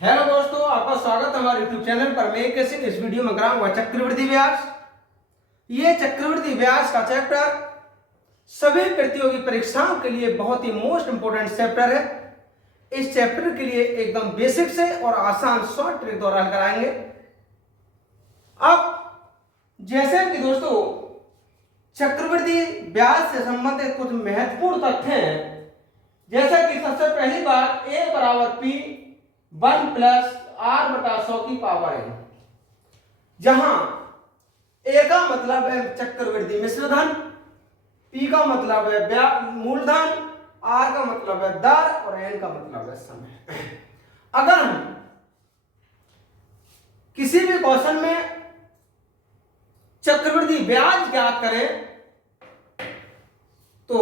Hello दोस्तों, आपका स्वागत है हमारे YouTube चैनल पर। मैं इस वीडियो में कराऊंगा चक्रवृद्धि ब्याज। ये चक्रवृद्धि ब्याज का चैप्टर सभी प्रतियोगी परीक्षाओं के लिए बहुत ही मोस्ट इंपोर्टेंट चैप्टर है। इस चैप्टर के लिए एकदम बेसिक से और आसान शॉर्ट ट्रिक द्वारा हल कराएंगे। अब जैसे कि दोस्तों चक्रवृद्धि ब्याज से संबंधित कुछ महत्वपूर्ण तथ्य हैं, जैसा कि सबसे पहली बात a बराबर p 1 प्लस r बटा 100 की पावर है, जहां a का मतलब है चक्रवृद्धि मिश्रधन, p का मतलब है मूलधन, r का मतलब है दर और n का मतलब है समय। अगर हम किसी भी क्वेश्चन में चक्रवृद्धि ब्याज ज्ञात करें तो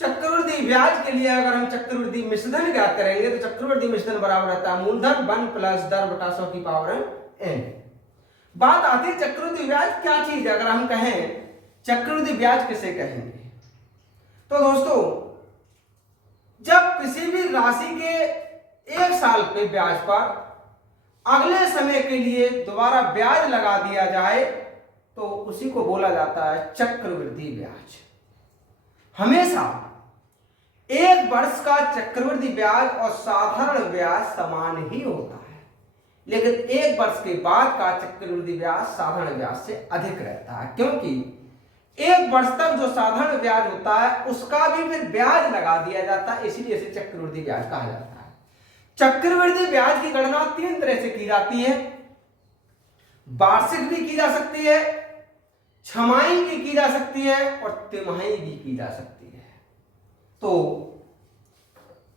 चक्रवृद्धि ब्याज के लिए अगर हम चक्रवृद्धि मिश्रधन ज्ञात करेंगे तो चक्रवृद्धि मिश्रधन बराबर रहता है मूलधन 1 प्लस दर बटा 100 की पावर n। बात आती है चक्रवृद्धि ब्याज क्या चीज है। अगर हम कहें चक्रवृद्धि ब्याज किसे कहेंगे, तो दोस्तों जब किसी भी राशि के एक साल के ब्याज पर अगले समय के लिए दोबारा ब्याज लगा दिया जाए तो उसी को बोला जाता है चक्रवृद्धि ब्याज। हमेशा एक वर्ष का चक्रवृद्धि ब्याज और साधारण ब्याज समान ही होता है, लेकिन एक वर्ष के बाद का चक्रवृद्धि ब्याज साधारण ब्याज से अधिक रहता है, क्योंकि एक वर्ष तक जो साधारण ब्याज होता है उसका भी फिर ब्याज लगा दिया जाता है, इसलिए इसे चक्रवृद्धि ब्याज कहा जाता है। चक्रवृद्धि ब्याज की गणना तीन तरह से की जाती है। वार्षिक भी की जा सकती है, छमाही भी की जा सकती है और तिमाही भी की जा सकती है। तो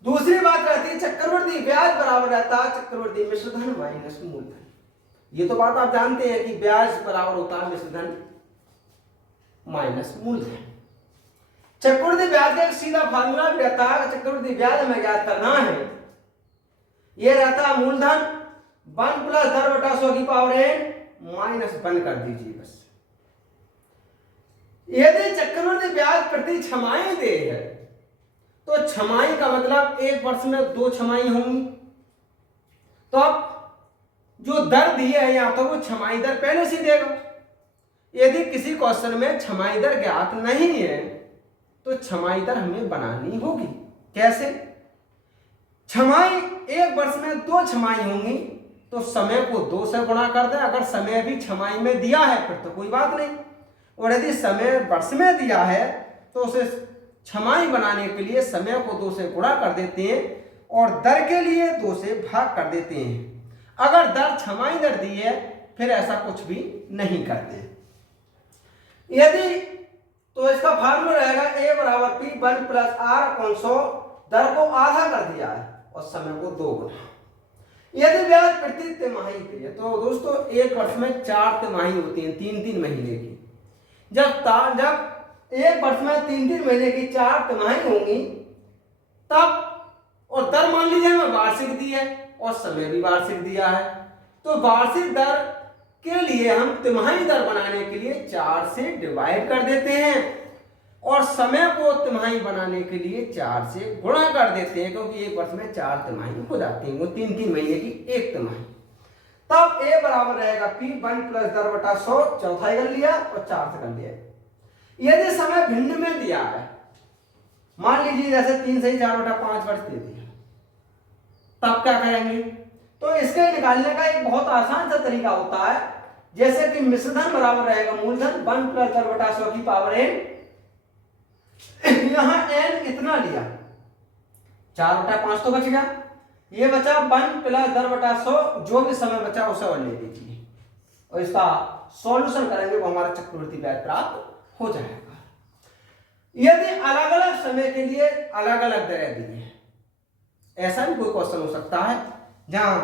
दूसरी बात रहती है चक्रवृद्धि ब्याज बराबर रहता है चक्रवृद्धि मिश्रधन माइनस मूलधन। ये तो बात आप जानते हैं कि ब्याज बराबर होता है मिश्रधन माइनस मूलधन। चक्रवृद्धि ब्याज का एक सीधा फार्मूला भी रहता है। चक्रवृद्धि ब्याज हमें ज्ञात करना है, यह रहता है मूलधन 1 प्लस दर बटा 100 की पावर n माइनस 1 कर दीजिए बस। यदि चक्रवृद्धि ब्याज प्रति छमाही दे है तो छमाही का मतलब एक वर्ष में 2 छमाही होंगी, तो अब जो दर दी है यहां तो वो छमाही दर पहले से देगा। यदि किसी क्वेश्चन में छमाही दर ज्ञात नहीं है तो छमाही दर हमें बनानी होगी। कैसे? छमाही एक वर्ष में 2 छमाही होंगी तो समय को 2 से गुणा कर दें। अगर समय भी छमाही में दिया है फिर तो कोई बात नहीं, और यदि समय वर्ष में दिया है तो उसे छमाही बनाने के लिए समय को 2 से गुणा कर देते हैं और दर के लिए 2 से भाग कर देते हैं। अगर दर छमाही दर दी है फिर ऐसा कुछ भी नहीं करते। यदि तो इसका फार्मूला रहेगा a बराबर p 1 प्लस r अपॉन 100। दर को आधा कर दिया है और समय को 2 गुना। यदि ब्याज प्रति तिमाही के लिए, तो दोस्तों एक वर्ष में 4 तिमाही होती हैं, 3-3 महीने की। जब एक वर्ष में 3-3 महीने की 4 तिमाही होंगी तब, और दर मान लीजिए हमें वार्षिक दी है और समय भी वार्षिक दिया है, तो वार्षिक दर के लिए हम तिमाही दर बनाने के लिए 4 से डिवाइड कर देते हैं और समय को तिमाही बनाने के लिए 4 से गुणा कर देते हैं, क्योंकि एक वर्ष में 4 तिमाही हो जाती हैं, वो 3-3 महीने की एक तिमाही। तब a बराबर रहेगा p 1 प्लस दर बटा 100, चौथाई कर लिया और 4 से कर लिया। यदि समय भिन्न में दिया है, मान लीजिए जैसे 3 से 4 बटा 5 वर्ष दे दिया, तब क्या करेंगे? तो इसके निकालने का एक बहुत आसान सा तरीका होता है, जैसे कि मिश्रधन बराबर रहेगा मूलधन 1 प्लस दर बटा 100 की पावर n। यहां n कितना लिया? 4 बटा 5 तो बच गया, ये बचा 1 प्लस दर बटा 100, जो भी समय बचा उसे और ले लीजिए और इसका सॉल्यूशन करेंगे तो हमारा चक्रवृद्धि ब्याज प्राप्त हो जाएगा। यदि अलग अलग समय के लिए अलग अलग दरें दी है, ऐसा भी कोई क्वेश्चन हो सकता है जहां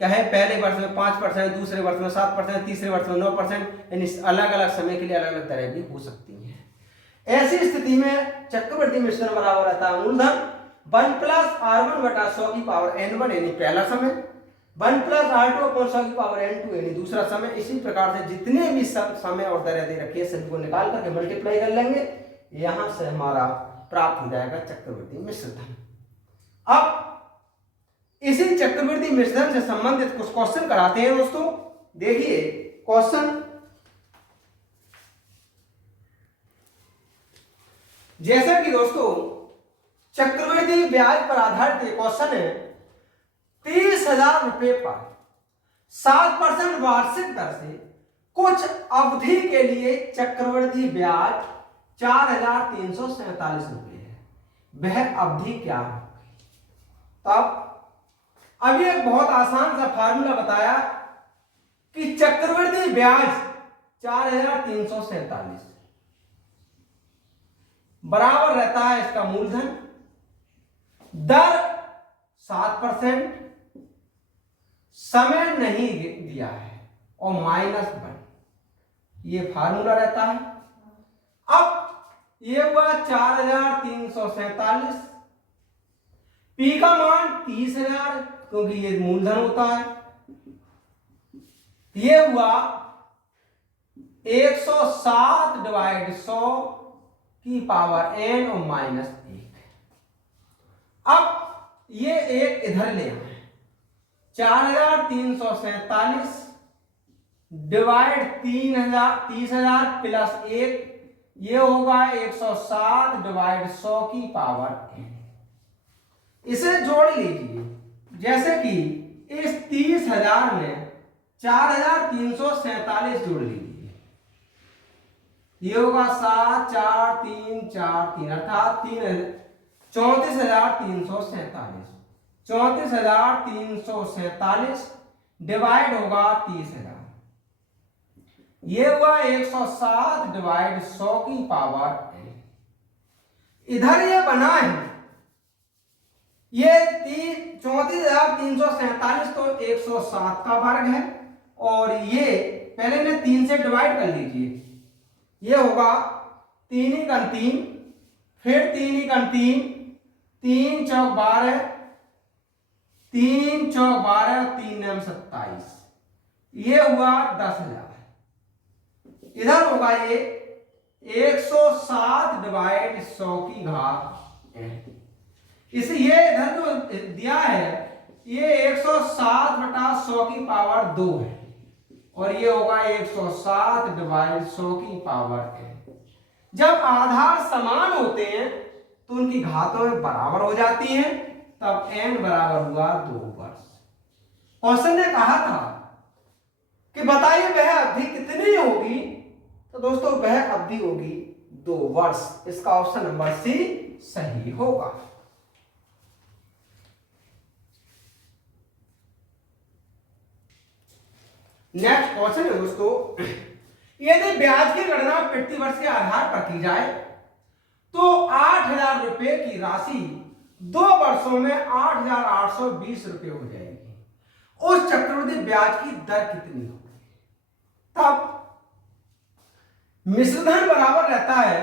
कहे पहले वर्ष में 5%, दूसरे वर्ष में 7%, तीसरे वर्ष में 9%, यानी अलग अलग समय के लिए अलग अलग दरें भी हो सकती हैं। ऐसी स्थिति में चक्रवृद्धि मिश्रण बराबर रहता है मूलधन 1 प्लस r1 बटा 100 की पावर n1 यानी पहला समय, 1 प्लस r2 अपॉन 100 की पावर n2 यानी दूसरा समय। इसी प्रकार से जितने भी सब समय और दरें दे रखी है सभी को निकाल करके मल्टीप्लाई कर लेंगे, यहां से हमारा प्राप्त हो जाएगा चक्रवृद्धि मिश्रधन। अब इसी चक्रवृद्धि मिश्रण से संबंधित कुछ क्वेश्चन कराते हैं दोस्तों। देखिए क्वेश्चन जैसा कि दोस्तों चक्रवृद्धि ब्याज पर आधारित क्वेश्चन है, 30,000 रुपए पर 7% वार्षिक दर से कुछ अवधि के लिए चक्रवृद्धि ब्याज 4,347 रुपए है, वह अवधि क्या है? तब अभी एक बहुत आसान सा फार्मूला बताया कि चक्रवृद्धि ब्याज 4,347 बराबर रहता है इसका मूलधन, दर 7%, समय नहीं दिया है और -1, ये फार्मूला रहता है। अब ये हुआ 4,347, पी का मान 30,000 क्योंकि ये मूलधन होता है, ये हुआ 107 डिवाइड 100 की पावर n और -1। अब ये एक इधर ले आए, 4,347 डिवाइड 30,000 प्लस 1, ये होगा 107 डिवाइड 100 की पावर n। इसे जोड़ लीजिए, जैसे कि इस 30,000 में 4,347 जोड़ लीजिए, ये होगा 7 4 3 4 3 अर्थात 34,347, 34,347 डिवाइड होगा 30,000, ये हुआ 107 डिवाइड 100 की पावर n। इधर ये बना है, ये 34,347 तो 107 का वर्ग है, और ये पहले ने 3 से डिवाइड कर लीजिए, ये होगा 3 × 3, फिर 3 × 3, 3 चौक 12, 3 चौक 12 और 3 9 27, ये हुआ 10,000। इधर होगा ये 107 डिवाइड 100 की घात n। इसे ये इधर जो दिया है ये 107 बटा 100 की पावर 2 है, और ये होगा 107 डिवाइड 100 की पावर n। जब आधार समान होते हैं तो उनकी घातों बराबर हो जाती हैं, तब n बराबर हुआ 2 वर्ष। क्वेश्चन ने कहा था कि बताइए वह अवधि कितनी होगी, तो दोस्तों वह अवधि होगी 2 वर्ष। इसका ऑप्शन नंबर सी सही होगा। नेक्स्ट क्वेश्चन है दोस्तों, यदि ब्याज की गणना प्रति वर्ष के आधार पर की जाए तो 8,000 रुपए की राशि 2 वर्षों में 8,820 रुपए हो जाएगी। उस चक्रवृद्धि ब्याज की दर कितनी होगी? तब मिश्रधन बराबर रहता है,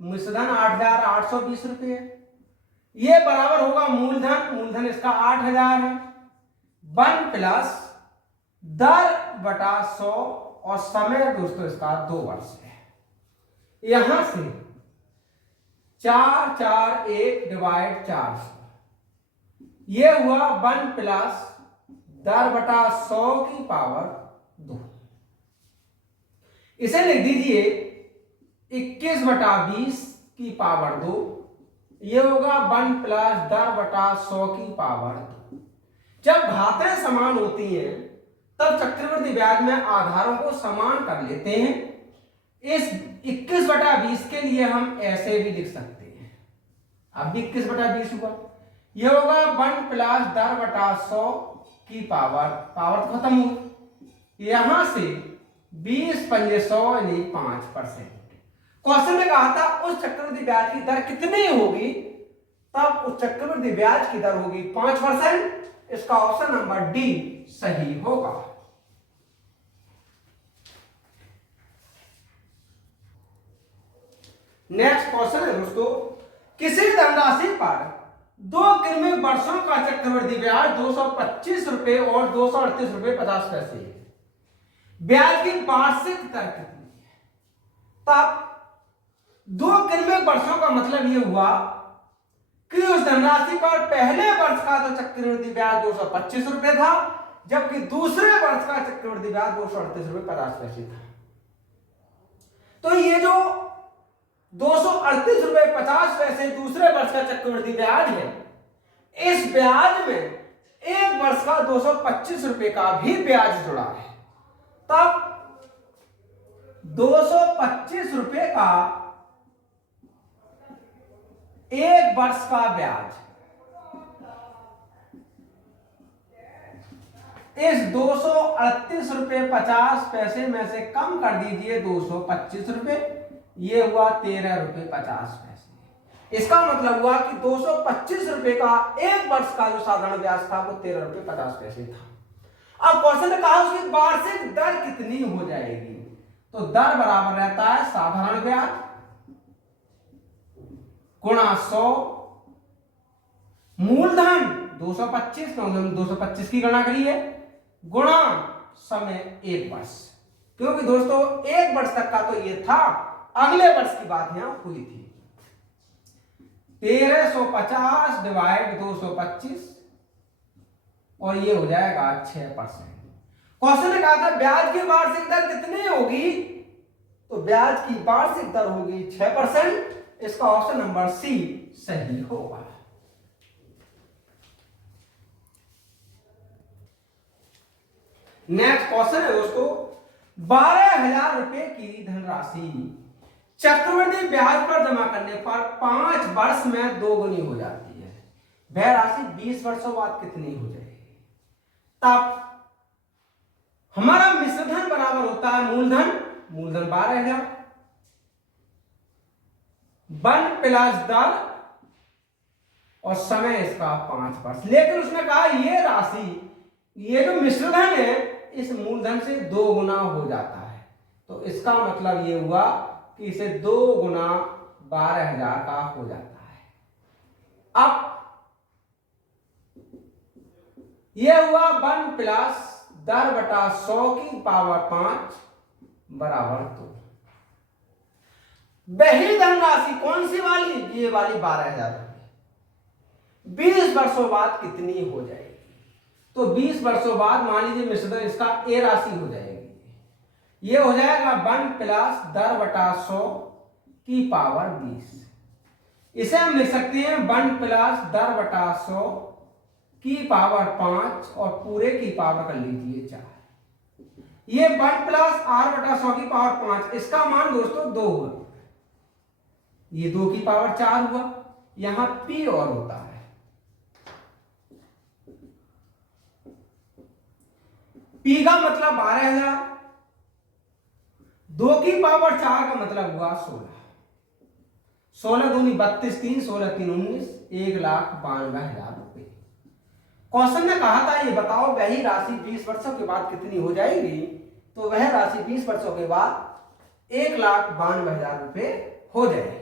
मिश्रधन 8,820 रुपए है, ये बराबर होगा मूलधन, मूलधन इसका 8,000 है, 1 प्लस दर बटा 100 और समय दोस्तों इसका 2 वर्ष है। यहां से 4 4 1 डिवाइड 400, ये हुआ 1 प्लस दर बटा 100 की पावर 2। इसे लिख दीजिए 21 बटा 20 की पावर 2, ये होगा 1 प्लस दर बटा 100 की पावर 2। जब घातें समान होती हैं तब चक्रवृद्धि ब्याज में आधारों को समान कर लेते हैं। इस 21 बटा 20 के लिए हम ऐसे भी लिख सकते हैं, अब 21 बटा 20 हुआ, यह होगा 1 प्लस दर बटा 100 की पावर तो खत्म हुई, यहां से 20 पंजे 100 यानी 5%। क्वेश्चन ने कहा था उस चक्रवृद्धि ब्याज की दर कितनी होगी, तब उस चक्रवृद्धि ब्याज की दर होगी 5%। इसका ऑप्शन नंबर डी सही होगा। नेक्स्ट क्वेश्चन है दोस्तों, किसी धनराशि पर 2 क्रमिक वर्षों का चक्रवृद्धि ब्याज 225 रुपए और 238 रुपए 50 पैसे है, ब्याज की वार्षिक दर कितनी है? तब 2 क्रमिक वर्षों का मतलब यह हुआ कि उस धनराशि पर पहले वर्ष वर्ष का तो चक्रवृद्धि ब्याज 225 रुपए था, जबकि दूसरे वर्ष का चक्रवृद्धि ब्याज 238 रुपए 50 पैसे था। तो ये जो 238 रुपए 50 पैसे दूसरे वर्ष का चक्रवृद्धि ब्याज है, इस ब्याज में एक वर्ष का 225 रुपए का भी ब्याज जुड़ा है। तब 225 रुपए का एक वर्ष का ब्याज इस 238 रुपए 50 पैसे में से कम कर दीजिए 225 रुपए, ये हुआ 13 रुपए 50 पैसे। इसका मतलब हुआ कि 225 रुपए का एक वर्ष का जो साधारण ब्याज था वो 13 रुपए 50 पैसे था। अब क्वेश्चन ने कहा उसकी वार्षिक दर कितनी हो जाएगी, तो दर बराबर रहता है साधारण ब्याज गुणा 100 मूलधन 225, 225 की गणना करी है, गुणा समय एक वर्ष। क्योंकि दोस्तों एक वर्ष तक का तो ये था, अगले वर्ष की बात यहां हुई थी। 1350 डिवाइड 225 और ये हो जाएगा 6%। क्वेश्चन ने कहा था ब्याज की वार्षिक दर कितनी होगी, तो ब्याज की वार्षिक दर होगी 6%। इसका ऑप्शन नंबर सी सही होगा। नेक्स्ट क्वेश्चन है दोस्तों, 12,000 रुपए की धनराशि चक्रवृद्धि ब्याज पर जमा करने पर 5 वर्ष में 2 गुनी हो जाती है। वह राशि 20 वर्षों बाद कितनी हो जाएगी। तब हमारा मिश्रधन बराबर होता है मूलधन 12,000 वन प्लस दर और समय इसका 5 वर्ष। लेकिन उसने कहा ये राशि, ये जो मिश्रधन है इस मूलधन से 2 गुना हो जाता है, तो इसका मतलब ये हुआ कि इसे 2 गुना 12,000 का हो जाता है। अब यह हुआ 1 प्लस दर बटा 100 की पावर 5 बराबर 2। वही धनराशि कौन सी वाली, ये वाली 12,000 रुपए 20 वर्षों बाद कितनी हो जाएगी, तो 20 वर्षों बाद मान लीजिए मिश्रधन इसका ए राशि हो जाएगी, ये हो जाएगा 1 प्लस दर बटा 100 की पावर 20। इसे हम लिख सकते हैं 1 प्लस दर बटा 100 की पावर 5 और पूरे की पावर कर लीजिए 4। ये 1 प्लस आर बटा 100 की पावर 5, इसका मान दोस्तों 2 हुआ, ये 2 की पावर 4 हुआ, यहां पी और होता है। पी का मतलब 12,000, 2 की पावर 4 का मतलब हुआ 16। 16 दूनी 32, 3 16 3 19, 1,92,000 रुपए। क्वेश्चन ने कहा था ये बताओ वही राशि 20 वर्षों के बाद कितनी हो जाएगी, तो वह राशि 20 वर्षों के बाद 1,92,000 रुपए हो जाएगी।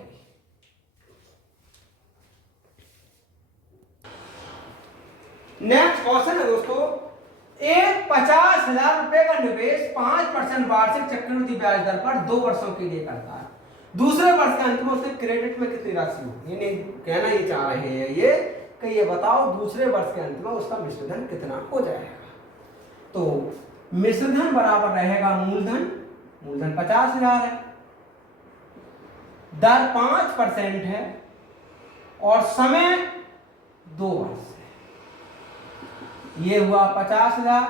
नेक्स्ट क्वेश्चन है दोस्तों, एक 50,000 रुपए का निवेश 5% वार्षिक चक्रवृद्धि ब्याज दर पर 2 वर्षों के लिए करता है। दूसरे वर्ष के अंत में उसके क्रेडिट में कितनी राशि होगी, यानी कहना ये चाह रहे हैं ये कि ये बताओ दूसरे वर्ष के अंत में उसका मिश्रधन कितना हो जाएगा। तो मिश्रधन बराबर रहेगा मूलधन 50,000 है, दर 5% है और समय 2 वर्ष है। ये हुआ 50,000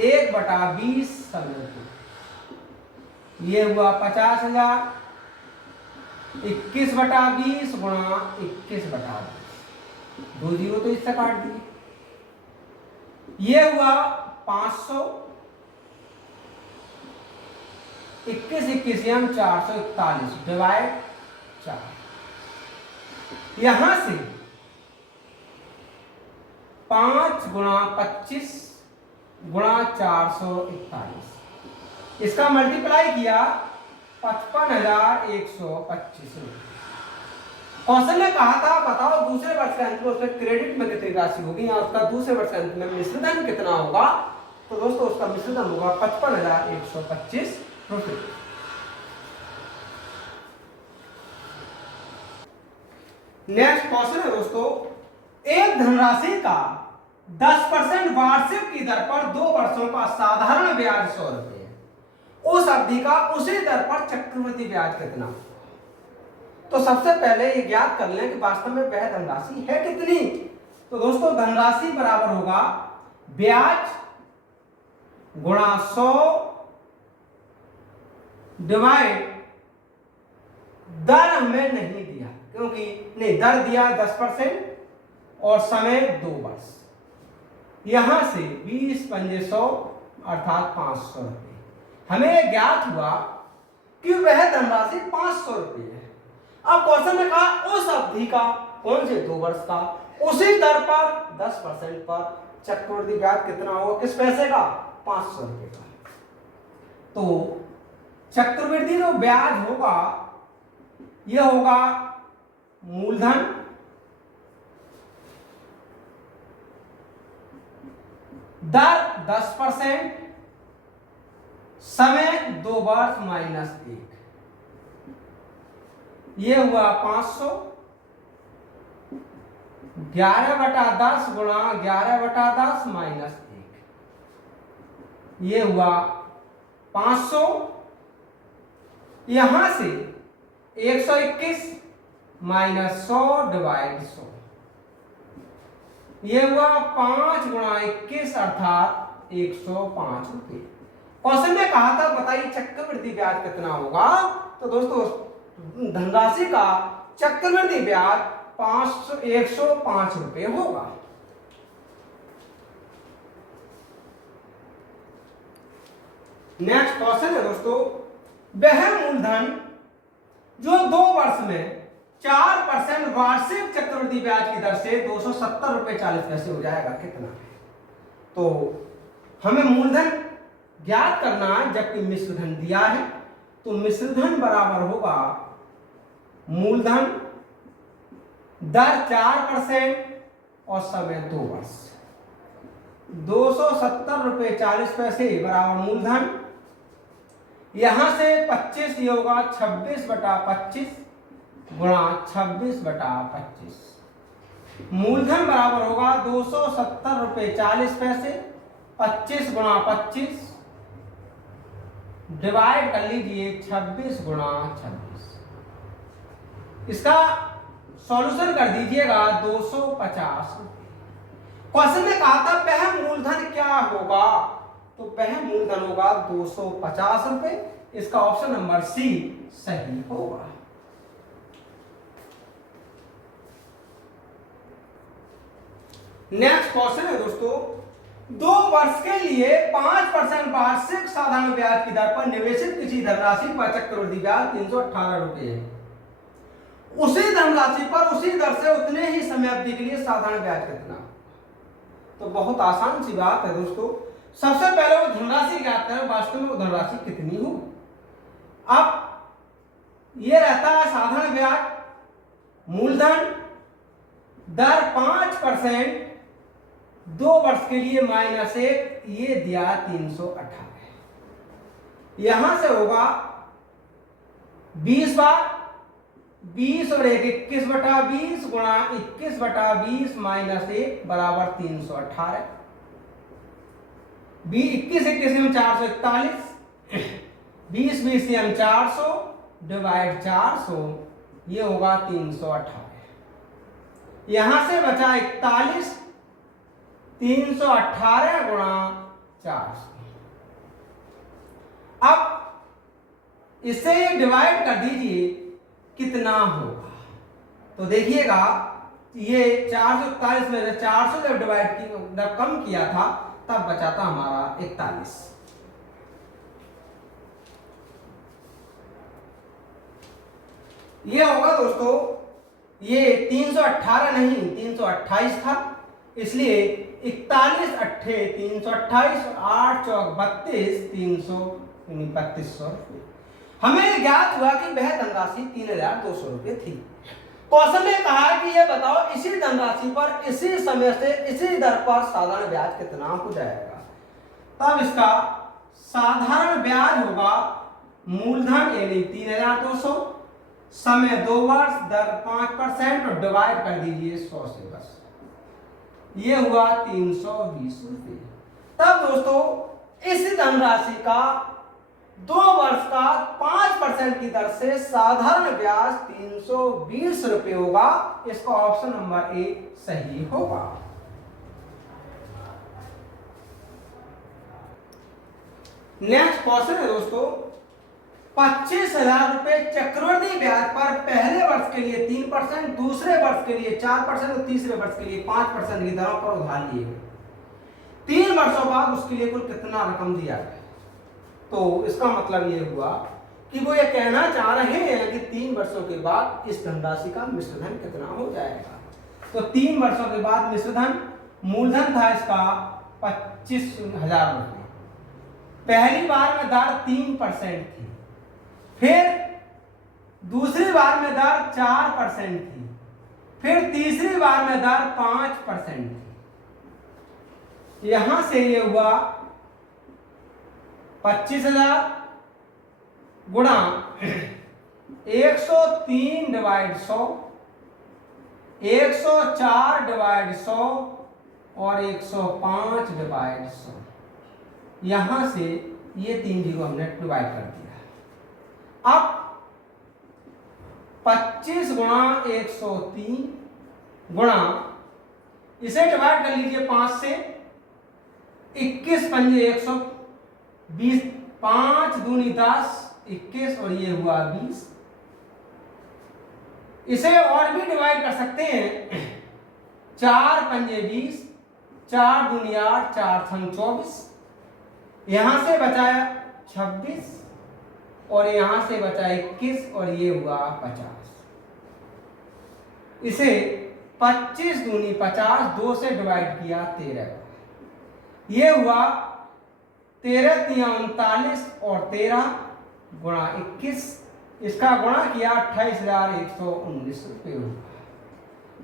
1/20 समय, ये हुआ 50,000 21/20 गुणा 21/20, 2 जीरो तो इससे काट दिए। ये हुआ 500, 21 याम 441 डिवाइड 4। यहां से 5 गुणा 25 गुणा 441, इसका मल्टीप्लाई किया 55,125 रुपए। क्वेश्चन ने कहा था बताओ दूसरे वर्ष के अंत में उसके क्रेडिट में कितनी राशि होगी, या उसका दूसरे वर्ष के अंत में मिश्रधन कितना होगा, तो दोस्तों उसका मिश्रधन होगा 55,125 रुपए। नेक्स्ट क्वेश्चन है दोस्तों, एक धनराशि का 10% वार्षिक की दर पर 2 वर्षों का साधारण ब्याज 100 रुपए है, उस अवधि का उसी दर पर चक्रवृद्धि ब्याज कितना? तो सबसे पहले ये ज्ञात कर लें कि वास्तव में वह धनराशि है कितनी। तो दोस्तों धनराशि बराबर होगा ब्याज गुणा 100 डिवाइड, दर हमें नहीं दिया क्योंकि नहीं, दर दिया 10% और समय 2 वर्ष। यहां से 20 पंजे 100 अर्थात 500 रुपये। हमें ज्ञात हुआ कि वह धनराशि 500 रुपये है। अब क्वेश्चन ने कहा उस अवधि का, कौन से 2 वर्ष का, उसी दर पर 10% पर चक्रवृद्धि ब्याज कितना होगा, किस पैसे का, 500 रुपये का। तो चक्रवृद्धि जो ब्याज होगा यह होगा मूलधन दर 10%, समय 2 वर्ष माइनस 1, ये हुआ 500, 11/10 गुणा 11/10 माइनस 1, ये हुआ 500। यहां से 121 माइनस 100 डिवाइड 100, ये हुआ 5 गुणा 21 अर्थात 105 रुपये। क्वेश्चन में कहा था बताइए चक्रवृद्धि ब्याज कितना होगा। तो दोस्तों धनराशि का चक्रवृद्धि ब्याज 105 रुपये होगा। नेक्स्ट क्वेश्चन है दोस्तों, वह मूलधन जो 2 वर्ष में 4% वार्षिक चक्रवृद्धि ब्याज की दर से 270 रुपये 40 पैसे हो जाएगा, कितना है? तो हमें मूलधन ज्ञात करना है, जबकि मिश्रधन दिया है। तो मिश्रधन बराबर होगा मूलधन दर 4% और समय 2 वर्ष, 270 रुपये 40 पैसे बराबर मूलधन। यहां से 25 ये होगा 26/25 गुणा 26/25, मूलधन बराबर होगा 270 रुपये 40 पैसे, 25 गुणा 25 डिवाइड कर लीजिए 26 गुणा 26, इसका सॉल्यूशन कर दीजिएगा 250 रुपये। क्वेश्चन ने कहा था वह मूलधन क्या होगा, तो वह मूलधन होगा 250 रुपये। इसका ऑप्शन नंबर सी सही होगा। नेक्स्ट क्वेश्चन है दोस्तों, 2 वर्ष के लिए 5% वार्षिक साधारण ब्याज की दर पर निवेशित किसी धनराशि पर चक्रवृद्धि ब्याज 318 रुपये है, उसी धनराशि पर उसी दर से उतने ही समय अवधि के लिए साधारण ब्याज कितना? तो बहुत आसान सी बात है दोस्तों, सबसे पहले वो धनराशि ज्ञात करें, वास्तव में वो धनराशि कितनी हो। अब ये रहता है साधारण ब्याज, मूलधन दर 5% 2 वर्ष के लिए माइनस 1, ये दिया 318। यहां से होगा 20 बार 20 और 1 21/20 गुणा 21/20 माइनस 1 बराबर 318। 21 21 441, 20 20 400 डिवाइड 400, ये होगा 318। यहां से बचा 41, 318 गुणा 400। अब इसे डिवाइड कर दीजिए कितना होगा। तो देखिएगा ये 441 में से 400 जब जब कम किया था तब बचा था हमारा 41। ये होगा दोस्तों, ये 318 नहीं 328 था, इसलिए 41 अट्ठे 328 और 8 चौक 32, 3200 रुपये। हमें ज्ञात हुआ कि वह धनराशि 3200 रुपये थी। क्वेश्चन ने कहा कि यह बताओ इसी धनराशि पर इसी समय से इसी दर पर साधारण ब्याज कितना हो जाएगा। तब इसका साधारण ब्याज होगा मूलधन यानी 3200, समय 2 वर्ष, दर 5% और डिवाइड कर दीजिए 100 से, बस ये हुआ 320 रुपये। तब दोस्तों इस धनराशि का 2 वर्ष का 5% की दर से साधारण ब्याज 320 रुपये होगा। इसका ऑप्शन नंबर ए सही होगा। नेक्स्ट क्वेश्चन है दोस्तों, 25,000 रुपए चक्रवृद्धि ब्याज पर पहले वर्ष के लिए 3%, दूसरे वर्ष के लिए 4% और तीसरे वर्ष के लिए 5% की दरों पर उधार लिए गए। 3 वर्षों बाद उसके लिए कुल कितना रकम दिया गया। तो इसका मतलब ये हुआ कि वो ये कहना चाह रहे हैं कि 3 वर्षों के बाद इस धनराशि का मिश्रधन कितना हो जाएगा। तो 3 वर्षों के बाद मिश्रधन, मूलधन था इसका 25,000 रुपये, पहली बार में दर 3% थी, फिर दूसरी बार में दर 4% थी, फिर तीसरी बार में दर 5% थी। यहां से ये हुआ 25,000 गुणा 103 डिवाइड 100, 104 डिवाइड 100 और 105 डिवाइड 100। यहां से ये 3 जीरो हमने डिवाइड कर दिया। अब 25 गुणा 103 गुणा, इसे डिवाइड कर लीजिए 5 से, 21 पंजे 120, 5 दूनी 10, 21 और ये हुआ 20। इसे और भी डिवाइड कर सकते हैं, 4 पंजे 20, 4 दूनी 8, 4 छंग 24, यहां से बचाया 26 और यहां से बचा 21 और ये हुआ 50। इसे 25 दूनी 50, 2 से डिवाइड किया 13, ये हुआ 13 तिया 39 और 13 गुणा 21, इसका गुणा किया 28,119 रुपये हुआ।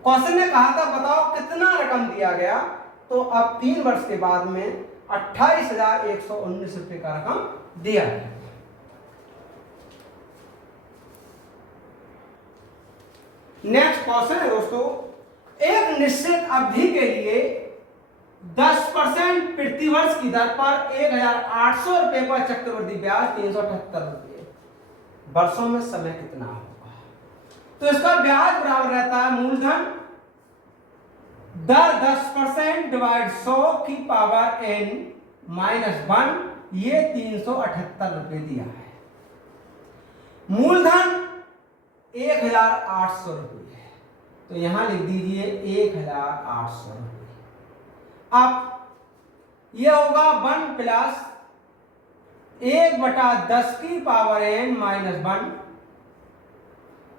क्वेश्चन ने कहा था बताओ कितना रकम दिया गया। तो अब 3 वर्ष के बाद में 28,119 रुपये का रकम दिया है। नेक्स्ट क्वेश्चन है दोस्तों, एक निश्चित अवधि के लिए 10% प्रति वर्ष की दर पर 1,800 रुपये पर चक्रवृद्धि ब्याज 378 रुपये, वर्षों में समय कितना होगा। तो इसका ब्याज बराबर रहता है मूलधन दर 10% डिवाइड 100 की पावर n माइनस 1, ये 378 रुपये दिया है। मूलधन 1,800 रुपये है, तो यहां लिख दीजिए 1,800 रुपये। अब यह होगा 1 प्लस 1/10 की पावर n माइनस 1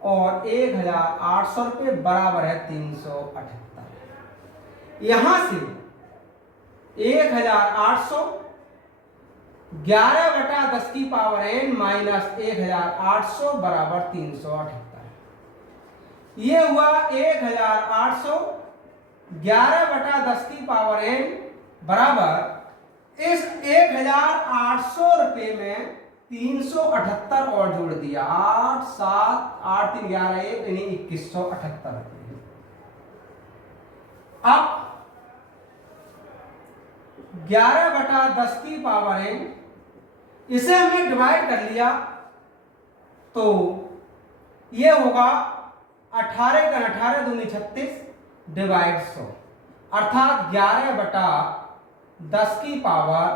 और 1,800 रुपये बराबर है 378। यहां से 1,800 11/10 की पावर n माइनस 1,800 बराबर 378। ये हुआ 1,800 11/10 की पावर n बराबर, इस 1,800 रुपये में 378 और जोड़ दिया, 8 7 8 3 11 1 यानी 2178 रुपये। अब 11/10 की पावर n, इसे हमने डिवाइड कर लिया तो ये होगा 18 का 18 दूनी 36 डिवाइड 100, अर्थात 11/10 की पावर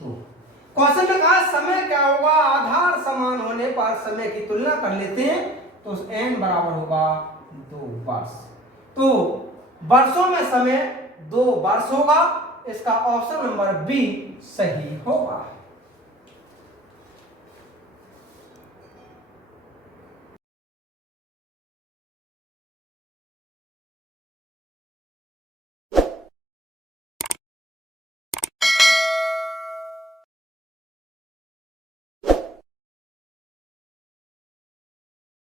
2। क्वेश्चन में कहा समय क्या होगा, आधार समान होने पर समय की तुलना कर लेते हैं, तो n बराबर होगा 2 वर्ष। तो वर्षों में समय 2 वर्ष होगा। इसका ऑप्शन नंबर बी सही होगा।